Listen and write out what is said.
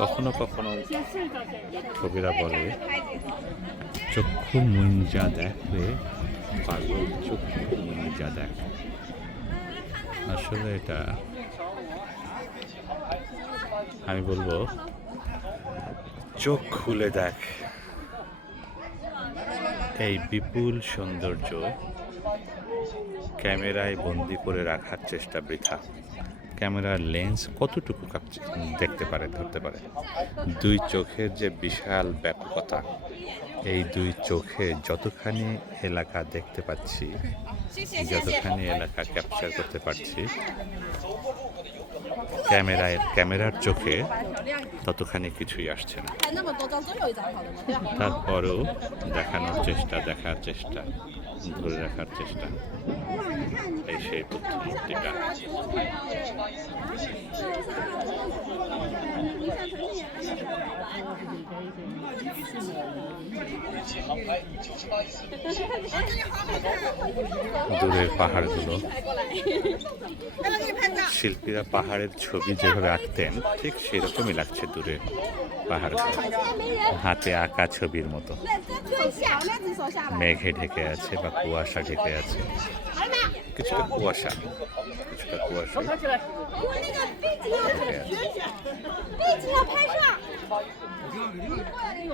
কখনো কখনো কবিরা বলে চক্ষু মুঞ্জা দেখলে পাগল চক্ষু মুঞ্জা দেখ। আসলে এটা আমি বলবো চোখ খুলে দেখ। এই বিপুল সৌন্দর্য ক্যামেরায় বন্দি করে রাখার চেষ্টা বৃথা। ক্যামেরার লেন্স কতটুকু দেখতে পারে, ধরতে পারে। দুই চোখের যে বিশাল ব্যাপকতা, এই দুই চোখে যতখানি এলাকা দেখতে পাচ্ছি, যতখানি এলাকা ক্যাপচার করতে পারছি, ক্যামেরার চোখে ততখানি কিছুই আসছে না। তারপরেও দেখার চেষ্টা ধরে রাখার চেষ্টা, এই সেই বুদ্ধ মূর্তিটা। দূরের পাহাড়গুলো, শিল্পীরা পাহাড়ের ছবি যেভাবে আঁকতেন ঠিক সেরকমই লাগছে দূরে পাহাড়গুলো, হাতে আঁকা ছবির মতো। মেঘে ঢেকে আছে বা কুয়াশা ঢেকে আছে, কিছুটা কুয়াশা ঢেকে আছে।